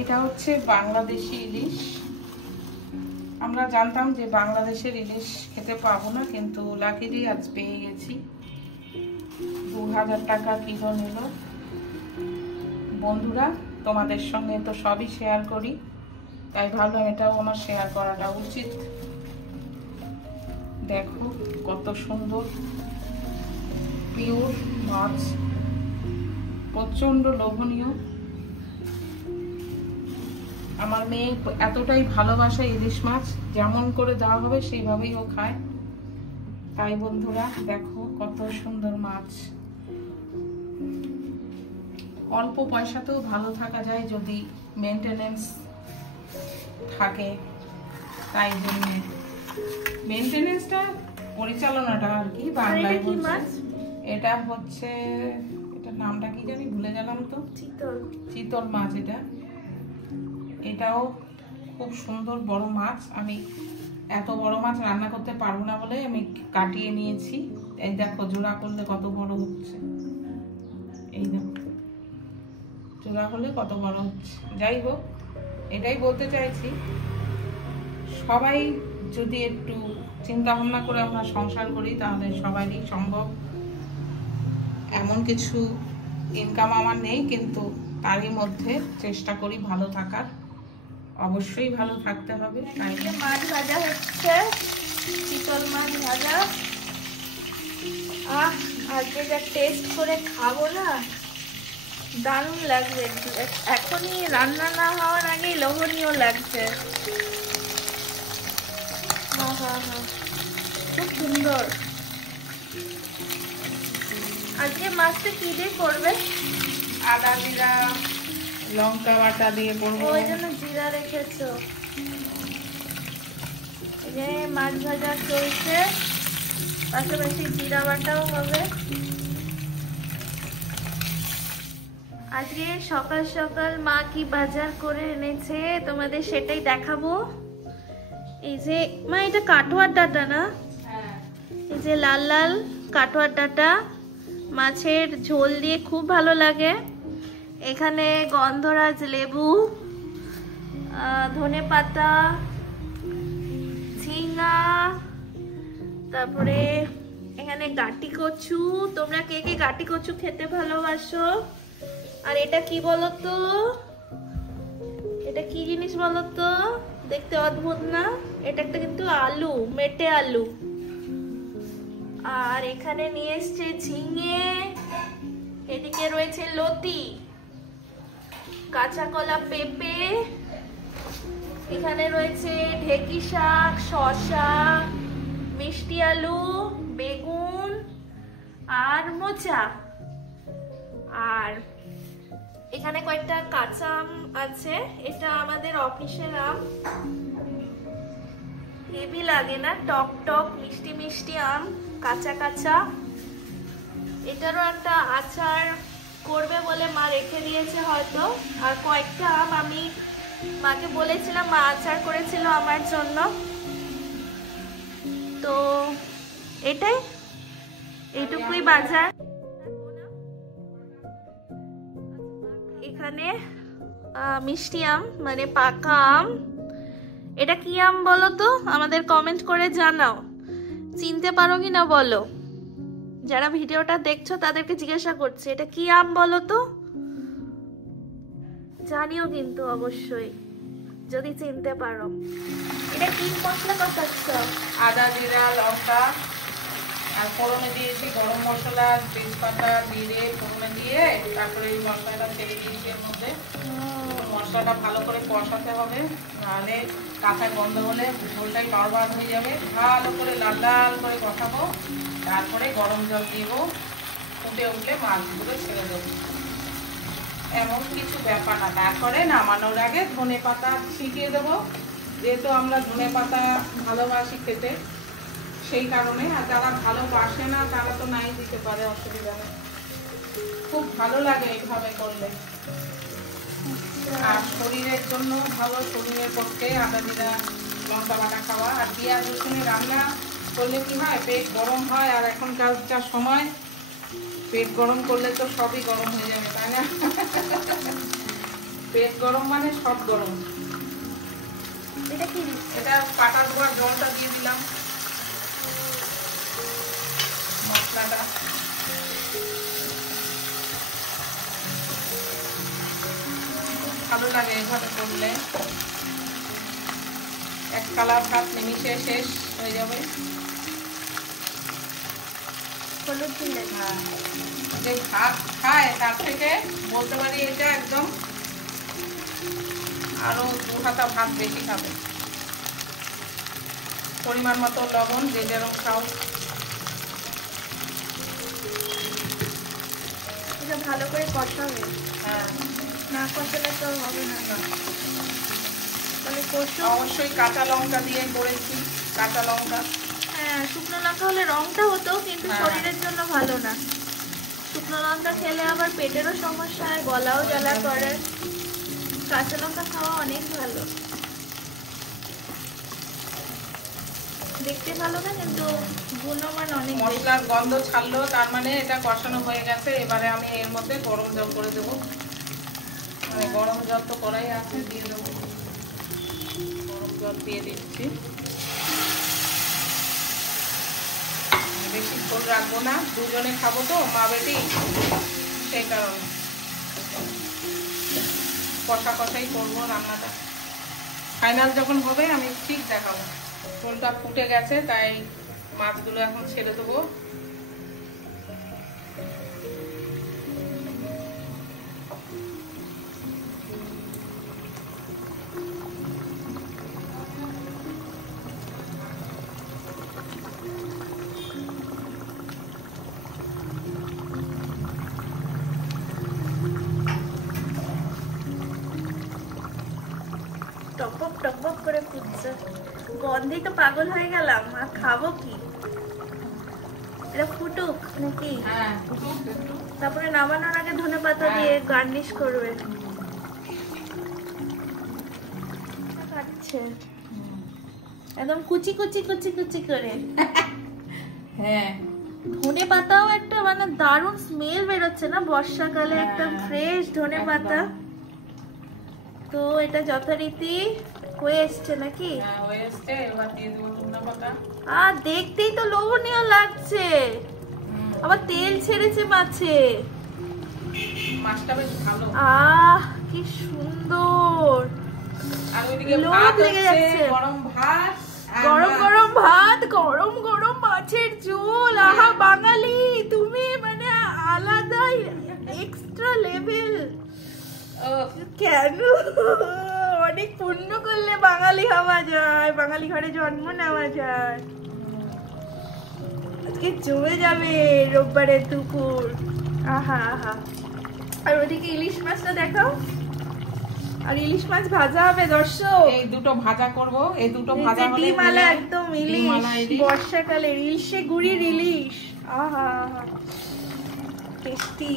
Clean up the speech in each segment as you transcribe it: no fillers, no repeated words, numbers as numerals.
এটা হচ্ছে বাংলাদেশি ইলিশ। আমরা জানতাম যে বাংলাদেশের ইলিশ খেতে পাবো না, কিন্তু লাকিলি আজ পেয়ে গেছি। 2000 টাকা কিলো নিল। বন্ধুরা, তোমাদের সঙ্গে তো সবই শেয়ার করি, তাই ভাবলাম এটাও আমার শেয়ার করাটা উচিত। দেখো কত সুন্দর পিওর মাছ, প্রচন্ড লোভনীয়। আমার মেয়ে এতটাই ভালোবাসে ইলিশ মাছ, যেমন করে দেওয়া হবে সেইভাবেই ও খায়। তাই বন্ধুরা দেখো কত সুন্দর মাছ। অল্প পয়সাতেও ভালো থাকা যায় যদি মেনটেনেন্স থাকে। তাই জন্য মেনটেনেন্সটা, পরিচালনাটা আর কি বাংলায় বলছে। এটা হচ্ছে, এটার নামটা কি জানি ভুলে গেলাম তো। চিতল মাছ। এটাও খুব সুন্দর বড় মাছ। আমি এত বড় মাছ রান্না করতে পারবো না বলে আমি কাটিয়ে নিয়েছি। এই দেখো জোড়া করলে কত বড় হচ্ছে। এই দেখো জোড়া হলে কত বড় হচ্ছে। যাই হোক, এটাই বলতে চাইছি, সবাই যদি একটু চিন্তা ভাবনা করে আমরা সংসার করি তাহলে সবারই সম্ভব। এমন কিছু ইনকাম আমার নেই, কিন্তু তারই মধ্যে চেষ্টা করি ভালো থাকার। অবশ্যই ভালো থাকতে হবে। মাছ ভাজা হচ্ছে, চিতল মাছ ভাজা। আজকে যা টেস্ট করে খাবো না, দারুণ লাগবে। এখনই রান্না না হওয়ার আগেই লোভনীয় লাগছে। খুব সুন্দর। আজকে মাছটা কি দিয়ে করবে? আদা জিরা লঙ্কা বাটা দিয়ে করবো। ওই জন্য জিরা রেখেছো। মাছ ভাজা চলছে, পাশাপাশি জিরা বাটাও হবে। আজকে সকাল সকাল মা কি বাজার করে এনেছে তোমাদের সেটাই দেখাবো। এই যে মা, এটা কাটোয়ার ডাঁটা না? এই যে লাল লাল কাটোয়ার ডাঁটা, মাছের ঝোল দিয়ে খুব ভালো লাগে। এখানে গন্ধরাজ লেবু, ধনেপাতা, ঝিঙা, তারপরে এখানে গাটি কচু। তোমরা কে কে গাটি কচু খেতে ভালোবাসো? আর এটা কি বলতো, এটা কি জিনিস বলতো? দেখতে অদ্ভুত না? এটা একটা কিন্তু আলু, মেটে আলু। আর এখানে নিয়ে এসছে ঝিঙে, এদিকে রয়েছে লতি, কাঁচা কলা, পেঁপে, এখানে রয়েছে ঢেকি শাক, শসা, মিষ্টি আলু, বেগুন আর মোচা। আর এখানে কয়েকটা কাঁচা আম আছে। এটা আমাদের অফিসের আম, হেভি লাগে না? টক টক মিষ্টি মিষ্টি আম, কাঁচা কাঁচা। এটারও একটা আচার করবে বলে মা রেখে দিয়েছে হয়তো। আর কয়েকটা আম আমি মাকে বলেছিলাম, মা আচার করেছিল আমার জন্য। তো এটাই, এইটুকুই বাজার। এখানে মিষ্টি আম মানে পাকা আম। এটা কি আম বলো তো? আমাদের কমেন্ট করে জানাও, চিনতে পারো কিনা বলো। যারা ভিডিওটা দেখছো তাদেরকে জিজ্ঞাসা করছি, এটা কি আম বলো তো? জানিও কিন্তু অবশ্যই যদি চিনতে পারো। এটা কি মশলা কষাচ্ছ? আদা জিরা লঙ্কা আর ফোড়নে দিয়েছি গরম মশলা, তেজপাতা, জিরে ফোড়নে দিয়ে তারপরে এই মশলাটা ছেড়ে দিয়েছি এর মধ্যে। মশলাটা ভালো করে কষাতে হবে, নাহলে কাঁচা গন্ধ হলে ঝোলটাই নরমাল হয়ে যাবে। ভালো করে লাল লাল করে কষাবো, তারপরে গরম জল দিব। খুব ফুটে উঠলে মাছগুলো ছেড়ে দেবো। এমন কিছু ব্যাপার না। তারপরে নামানোর আগে ধনেপাতা ছিটিয়ে দেবো, যেহেতু আমরা ধনেপাতা ভালোবাসি খেতে, সেই কারণে। আর যারা ভালোবাসে না তারা তো নাই দিতে পারে, অসুবিধা নেই। খুব ভালো লাগে এইভাবে করলে। আর শরীরের জন্য ভালো, শরীরের পক্ষে আদা জিরা লঙ্কা বাটা খাওয়া। আর পেঁয়াজ রসুনে রান্না করলে কি হয়, পেট গরম হয়। আর এখনকার যা সময়, পেট গরম করলে তো সবই গরম হয়ে যাবে, তাই না? পেট গরম মানে সব গরম। এটা কি? এটা কাটা ধোয়া জলটা দিয়ে দিলাম, মশলাটা। ভালো লাগে এভাবে করলে। এক কালার ভাত নিমিশে শেষ হয়ে যাবে। হলুদ দিলে যে ভাত খায় তার থেকে বলতে পারি এটা একদম আরো 2 হাতা ভাত বেশি খাবে। পরিমাণ মতো লবণ, যে যেরকম খাও। এটা ভালো করে কষাবে। হ্যাঁ, না কষালে তো হবে না। তাহলে কষো। অবশ্যই কাঁচা লঙ্কা দিয়ে করেছি, কাঁচা লঙ্কা। হ্যাঁ, শুকনো লঙ্কা হলে রংটা হতো, কিন্তু শরীরের জন্য ভালো না। শুকনো লঙ্কা খেলে আবার পেটেরও সমস্যা হয়, গলাও জ্বালা করে। কাঁচা লঙ্কা খাওয়া অনেক ভালো। দেখতে ভালো না, কিন্তু গুণমান অনেক। মশলার গন্ধ ছাড়লো, তার মানে এটা কষানো হয়ে গেছে। এবারে আমি এর মধ্যে গরম জল করে দেবো। মানে গরম জল তো করাই আছে, দিয়ে দেবো। গরম জল দিয়ে দিচ্ছি। বেশি ঝোল রাখবো না, দুজনে খাবো তো, মা বেটি, সেই কারণে কষা কষাই করবো রান্নাটা। ফাইনাল যখন হবে আমি ঠিক দেখাবো। ঝোলটা ফুটে গেছে, তাই মাছগুলো এখন ছেড়ে দেবো। টকবক টকবক করে ফুটছে, গন্ধেই তো পাগল হয়ে গেলাম। আর খাবো কি? এটা ফুটুক নাকি? হ্যাঁ, ফুটুক একটু। তারপরে নামানোর আগে ধনেপাতা দিয়ে গার্নিশ করবে। খাচ্ছে একদম কুচি কুচি কুচি কুচি করে। হ্যাঁ, ধনে পাতাও একটা মানে দারুণ স্মেল বেরোচ্ছে না বর্ষাকালে, একদম ফ্রেশ ধনে পাতা। তো এটা যথারীতি হয়ে এসছে নাকি? হ্যাঁ, হয়ে এসছে। এবার দিয়ে দেবো ধনেপাতা। আর দেখতেই তো লোভনীয় লাগছে। আবার তেল ছেড়েছে মাছে। মাছটা বেশ ভালো। আহ, কি সুন্দর। আর ওইদিকে লোভ ভাত লেগে হচ্ছে, যাচ্ছে। গরম ভাত, আর গরম মাছ। গরম ভাত, গরম গরম মাছের ঝোল। আহা বাঙালি, তুমি মানে আলাদা, এক্সট্রা লেভেল। কেন? অনেক পুণ্য করলে বাঙালি হওয়া যায়, বাঙালি ঘরে জন্ম নেওয়া যায়। আজকে জমে যাবে রোববারের দুপুর। আহা আহা। আর ওদিকে ইলিশ মাছটা দেখাও। আর ইলিশ মাছ ভাজা হবে দর্শক। এই দুটো ভাজা করব। এই দুটো ভাজা হলে ডিমালা একদম ইলিশ, বর্ষাকালে ইলিশে গুড়ির ইলিশ। আহা আহা, টেস্টি।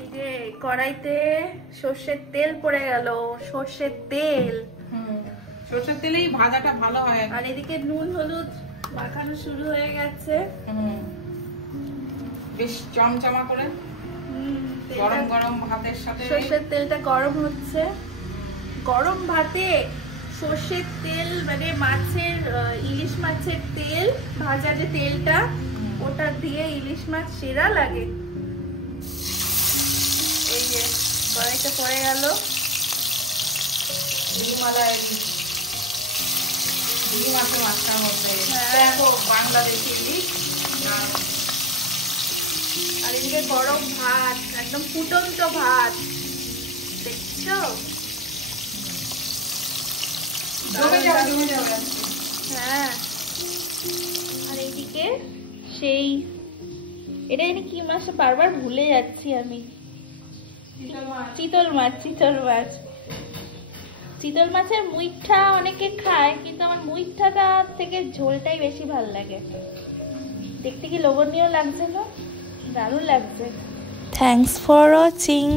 এই যে কড়াইতে সর্ষের তেল পড়ে গেল, সর্ষের তেল। সরষের তেলেই ভাজাটা ভালো হয়। আর এদিকে নুন হলুদ মাখানো শুরু হয়ে গেছে। বেশ চমচমা করে গরম গরম ভাতের সাথে সর্ষের তেলটা গরম হচ্ছে। গরম ভাতে সর্ষের তেল মানে মাছের, ইলিশ মাছের তেল, ভাজা যে তেলটা, ওটা দিয়ে ইলিশ মাছ সেরা লাগে। এই যে কড়াইটা পড়ে গেল। ডিম আছে মাছটার মধ্যে। হ্যাঁ। দেখো বাংলাদেশি ইলিশ। আর এদিকে গরম ভাত, একদম ফুটন্ত ভাত, দেখছো? জমে যাবে, জমে যাবে। হ্যাঁ। আর এইদিকে সেই এটা এনে কি মাছ বারবার ভুলে যাচ্ছি আমি। চিতল মাছ, চিতল মাছ। চিতল মাছের মুইঠা অনেকে খায়, কিন্তু আমার মুইঠাটা থেকে ঝোলটাই বেশি ভালো লাগে। দেখতে কি লোভনীয় লাগছে না? দারুণ লাগছে। Thanks for watching.